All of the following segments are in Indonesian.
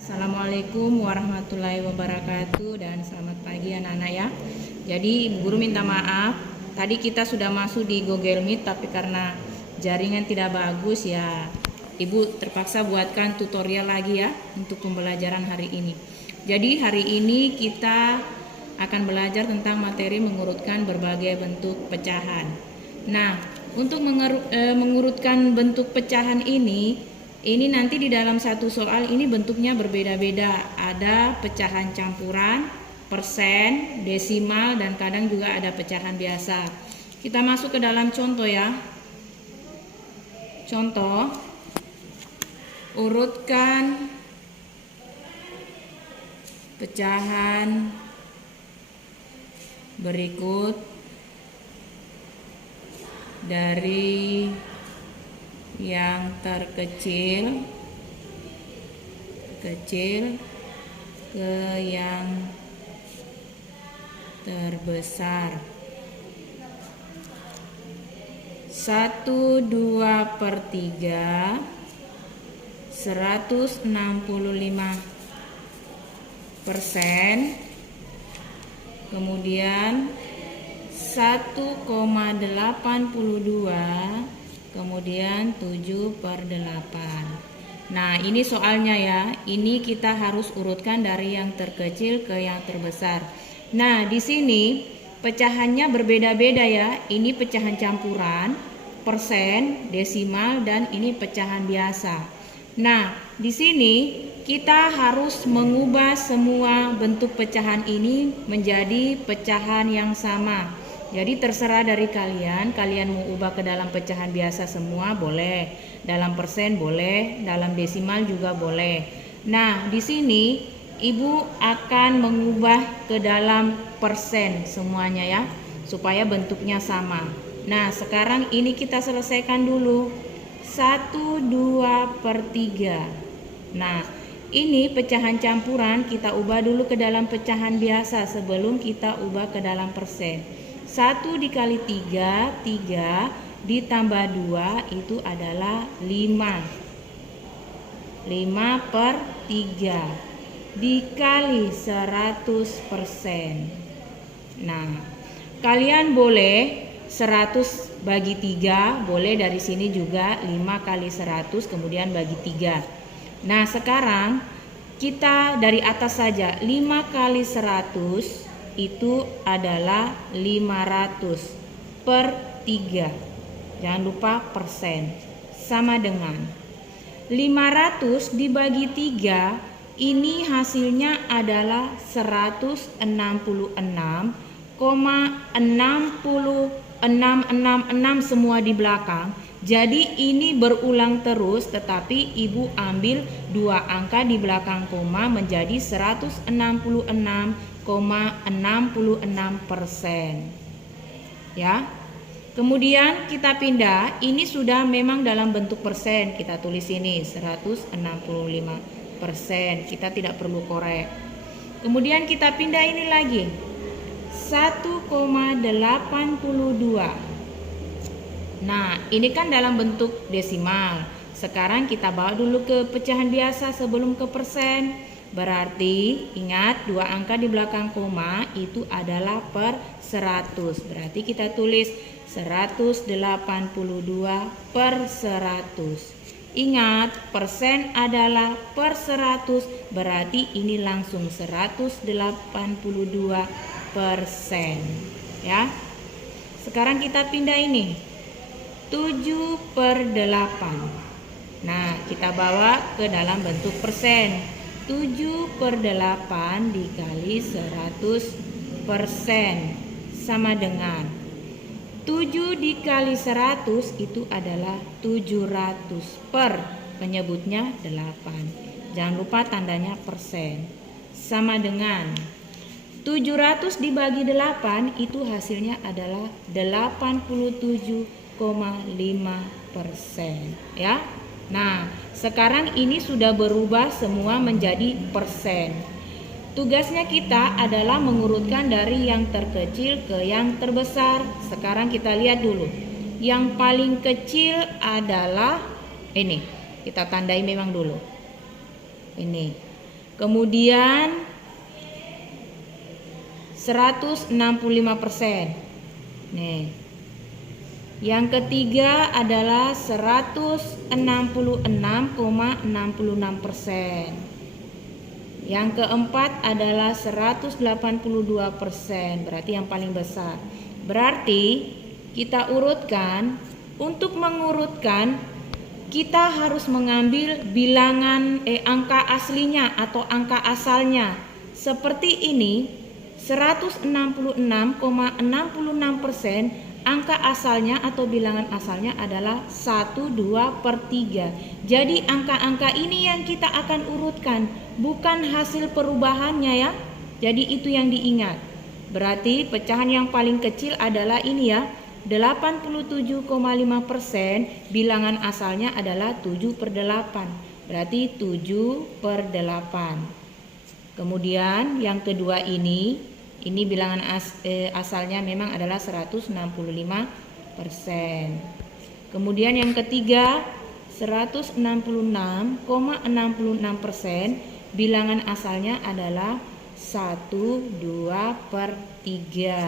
Assalamualaikum warahmatullahi wabarakatuh dan selamat pagi anak-anak ya. Jadi Ibu Guru minta maaf, tadi kita sudah masuk di Google Meet tapi karena jaringan tidak bagus ya Ibu terpaksa buatkan tutorial lagi ya untuk pembelajaran hari ini. Jadi hari ini kita akan belajar tentang materi mengurutkan berbagai bentuk pecahan. Nah, untuk mengurutkan bentuk pecahan ini nanti di dalam satu soal ini bentuknya berbeda-beda. Ada pecahan campuran, persen, desimal, dan kadang juga ada pecahan biasa. Kita masuk ke dalam contoh ya. Contoh, urutkan pecahan berikut dari yang terkecil ke yang terbesar. 1/2/3 165%, kemudian 1,82, kemudian 7/8. Nah ini soalnya ya, ini kita harus urutkan dari yang terkecil ke yang terbesar. Nah di sini pecahannya berbeda-beda ya. Ini pecahan campuran, persen, desimal, dan ini pecahan biasa. Nah di sini kita harus mengubah semua bentuk pecahan ini menjadi pecahan yang sama. Jadi terserah dari kalian mau ubah ke dalam pecahan biasa semua boleh, dalam persen boleh, dalam desimal juga boleh. Nah, di sini Ibu akan mengubah ke dalam persen semuanya ya, supaya bentuknya sama. Nah, sekarang ini kita selesaikan dulu. 1/2/3. Nah, ini pecahan campuran kita ubah dulu ke dalam pecahan biasa sebelum kita ubah ke dalam persen. 1 dikali 3, 3 ditambah 2 itu adalah 5. 5/3 dikali 100%. Nah, kalian boleh 100 bagi 3, boleh dari sini juga 5 kali 100 kemudian bagi 3. Nah, sekarang kita dari atas saja. 5 kali 100 itu adalah 500/3. Jangan lupa persen. Sama dengan 500 dibagi 3, ini hasilnya adalah 166,66666 semua di belakang. Jadi ini berulang terus, tetapi Ibu ambil 2 angka di belakang koma menjadi 166,66%. Ya. Kemudian kita pindah, ini sudah memang dalam bentuk persen, kita tulis ini 165%. Kita tidak perlu korek. Kemudian kita pindah ini lagi. 1,82. Nah, ini kan dalam bentuk desimal. Sekarang kita bawa dulu ke pecahan biasa sebelum ke persen. Berarti ingat 2 angka di belakang koma itu adalah per 100. Berarti kita tulis 182/100. Ingat persen adalah per 100, berarti ini langsung 182%. Ya. Sekarang kita pindah ini 7/8. Nah, kita bawa ke dalam bentuk persen. 7/8 dikali 100% sama dengan 7 dikali 100 itu adalah 700 per penyebutnya 8. Jangan lupa tandanya persen. Sama dengan 700 dibagi 8 itu hasilnya adalah 87,5% ya. Nah, sekarang ini sudah berubah semua menjadi persen. Tugasnya kita adalah mengurutkan dari yang terkecil ke yang terbesar. Sekarang kita lihat dulu. Yang paling kecil adalah ini. Kita tandai memang dulu. Ini. Kemudian 165%. Nih. Yang ketiga adalah 166,66%. Yang keempat adalah 182%, berarti yang paling besar. Berarti kita urutkan, untuk mengurutkan kita harus mengambil bilangan angka aslinya atau angka asalnya. Seperti ini, 166,66%, angka asalnya atau bilangan asalnya adalah 1/2/3. Jadi angka-angka ini yang kita akan urutkan, bukan hasil perubahannya ya. Jadi itu yang diingat. Berarti pecahan yang paling kecil adalah ini ya, 87,5%, bilangan asalnya adalah 7/8. Berarti 7/8. Kemudian yang kedua ini bilangan asalnya memang adalah 165%. Kemudian yang ketiga 166,66%, bilangan asalnya adalah 1/2/3.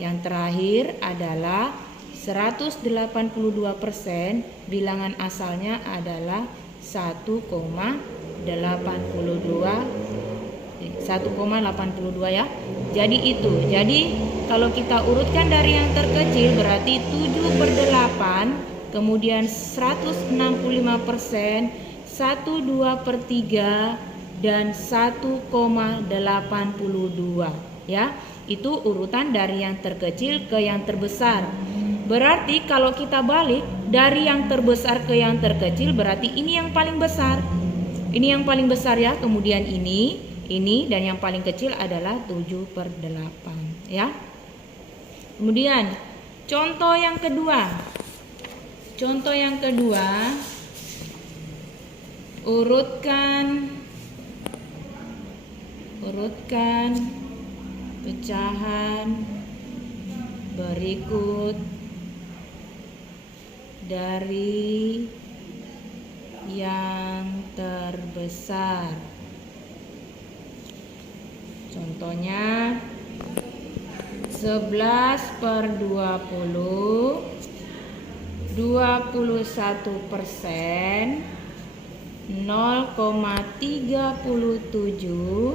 Yang terakhir adalah 182%, bilangan asalnya adalah 1,82 ya. Jadi itu. Jadi kalau kita urutkan dari yang terkecil berarti 7/8, kemudian 165%, 1/2/3 dan 1,82 ya. Itu urutan dari yang terkecil ke yang terbesar. Berarti kalau kita balik dari yang terbesar ke yang terkecil berarti ini yang paling besar. Ini yang paling besar ya. Kemudian ini dan yang paling kecil adalah 7/8 ya. Kemudian contoh yang kedua. Contoh yang kedua, urutkan pecahan berikut dari yang terbesar. Contohnya 11/20, 21%, 0,37,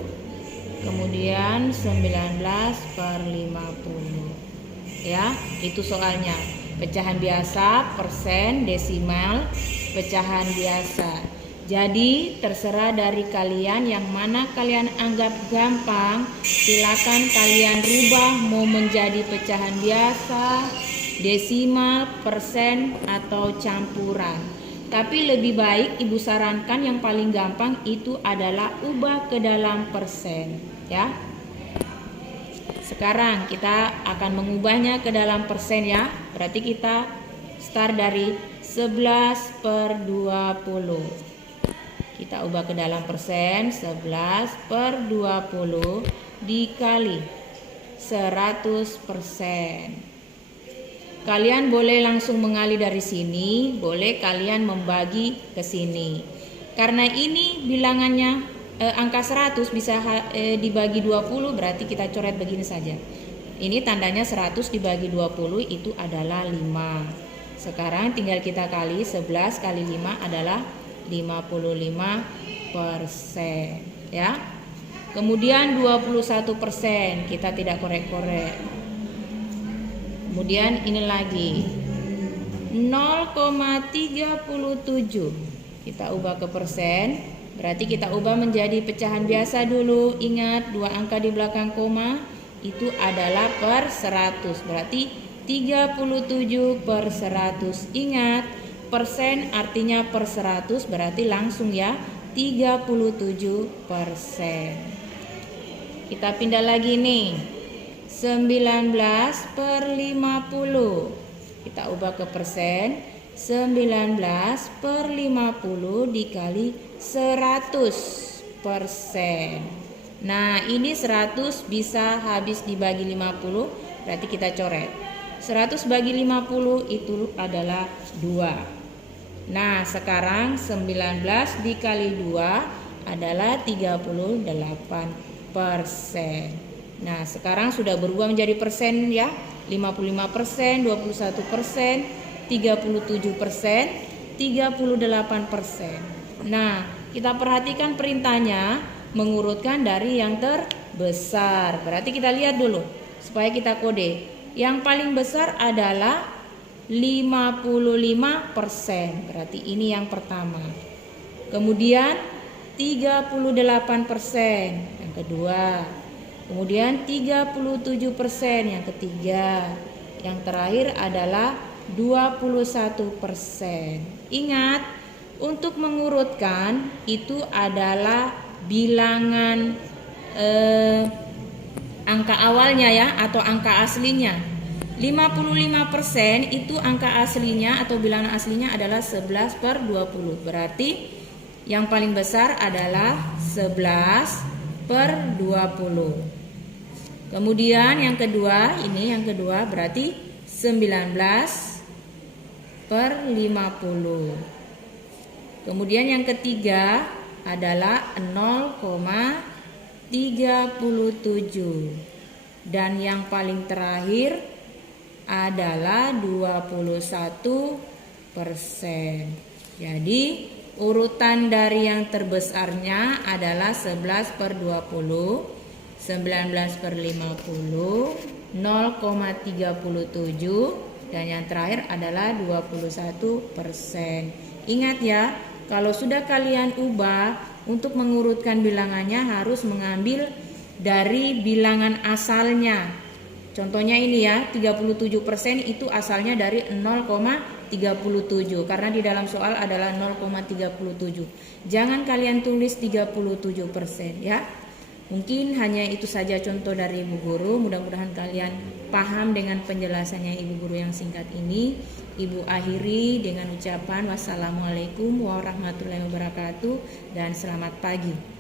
kemudian 19/50 ya. Itu soalnya pecahan biasa, persen, desimal, pecahan biasa. Jadi terserah dari kalian yang mana kalian anggap gampang, silakan kalian rubah mau menjadi pecahan biasa, desimal, persen, atau campuran. Tapi lebih baik ibu sarankan yang paling gampang itu adalah ubah ke dalam persen ya. Sekarang kita akan mengubahnya ke dalam persen ya. Berarti kita start dari 11/20. Kita ubah ke dalam persen. 11/20 dikali 100%. Kalian boleh langsung mengalih dari sini, boleh kalian membagi ke sini. Karena ini bilangannya angka 100 bisa dibagi 20, berarti kita coret begini saja. Ini tandanya 100 dibagi 20 itu adalah 5. Sekarang tinggal kita kali, 11 kali 5 adalah 55% ya. Kemudian 21%, kita tidak korek-korek. Kemudian ini lagi 0,37, kita ubah ke persen, berarti kita ubah menjadi pecahan biasa dulu. Ingat dua angka di belakang koma itu adalah per 100, berarti 37/100. Ingat persen artinya per 100, berarti langsung ya 37%. Kita pindah lagi nih, 19/50, kita ubah ke persen. 19/50 dikali 100%. Nah ini 100 bisa habis dibagi 50, berarti kita coret. 100 bagi 50 itu adalah 2. Nah sekarang 19 dikali 2 adalah 38%. Nah, sekarang sudah berubah menjadi persen ya. 55%, 21%, 37%, 38%. Nah, kita perhatikan perintahnya mengurutkan dari yang terbesar. Berarti kita lihat dulu supaya kita kode. Yang paling besar adalah 55%. Berarti ini yang pertama. Kemudian 38% yang kedua. Kemudian 37% yang ketiga. Yang terakhir adalah 21%. Ingat, untuk mengurutkan itu adalah bilangan angka awalnya ya, atau angka aslinya. 55% itu angka aslinya atau bilangan aslinya adalah 11/20. Berarti yang paling besar adalah 11/20. Kemudian yang kedua, ini yang kedua berarti 19/50. Kemudian yang ketiga adalah 0,37. Dan yang paling terakhir adalah 21%. Jadi urutan dari yang terbesarnya adalah 11/20, 19/50, 0,37, dan yang terakhir adalah 21%. Ingat ya, kalau sudah kalian ubah, untuk mengurutkan bilangannya harus mengambil dari bilangan asalnya. Contohnya ini ya, 37% itu asalnya dari 0,37 karena di dalam soal adalah 0,37. Jangan kalian tulis 37% ya. Mungkin hanya itu saja contoh dari Ibu Guru. Mudah-mudahan kalian paham dengan penjelasannya Ibu Guru yang singkat ini. Ibu akhiri dengan ucapan wassalamualaikum warahmatullahi wabarakatuh dan selamat pagi.